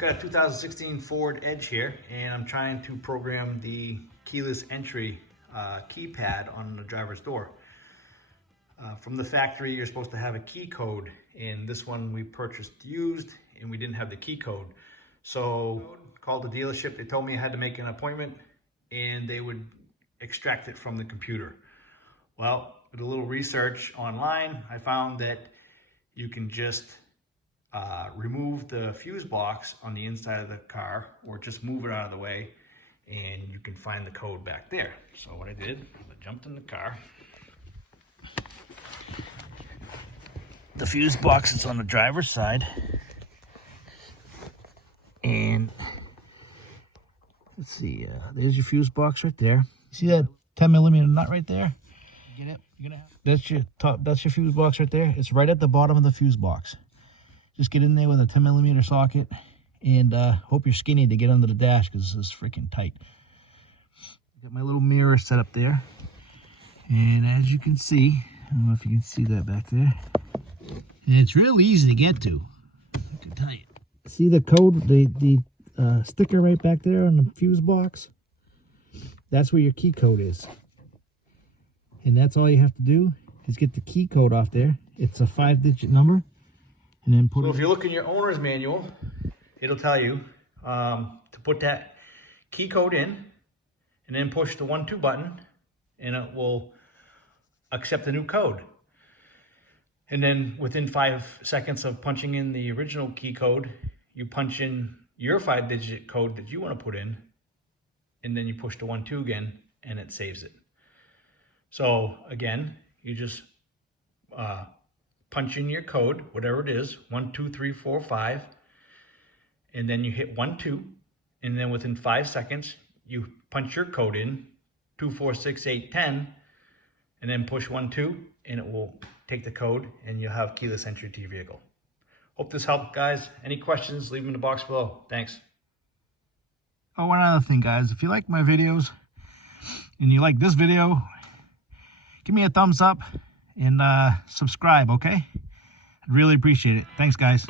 Got a 2016 Ford Edge here, and I'm trying to program the keyless entry keypad on the driver's door. From the factory, you're supposed to have a key code, and this one we purchased used, and we didn't have the key code. So called the dealership. They told me I had to make an appointment, and they would extract it from the computer. Well, with a little research online, I found that you can just remove the fuse box on the inside of the car, or just move it out of the way, and you can find the code back there. So what I did, I jumped in the car. The fuse box is on the driver's side, and let's see, there's your fuse box right there. See that 10mm nut right there? Get it? You're gonna have that's your top. That's your fuse box right there. It's right at the bottom of the fuse box. Just get in there with a 10mm socket, and hope you're skinny to get under the dash because this is freaking tight. Got my little mirror set up there, and as you can see, I don't know if you can see that back there. And it's real easy to get to. I can tell you. See the code, the sticker right back there on the fuse box? That's where your key code is. And that's all you have to do is get the key code off there. It's a 5-digit number. And then put it. If you look in your owner's manual, it'll tell you to put that key code in, and then push the 1-2 button, and it will accept the new code. And then within 5 seconds of punching in the original key code, you punch in your 5-digit code that you want to put in, and then you push the 1-2 again, and it saves it. So again, you just punch in your code, whatever it is, 1, 2, 3, 4, 5, and then you hit 1-2, and then within 5 seconds, you punch your code in, 2, 4, 6, 8, 10, and then push 1-2, and it will take the code, and you'll have keyless entry to your vehicle. Hope this helped, guys. Any questions, leave them in the box below. Thanks. Oh, one other thing, guys. If you like my videos, and you like this video, give me a thumbs up and subscribe, okay? I'd really appreciate it. Thanks, guys.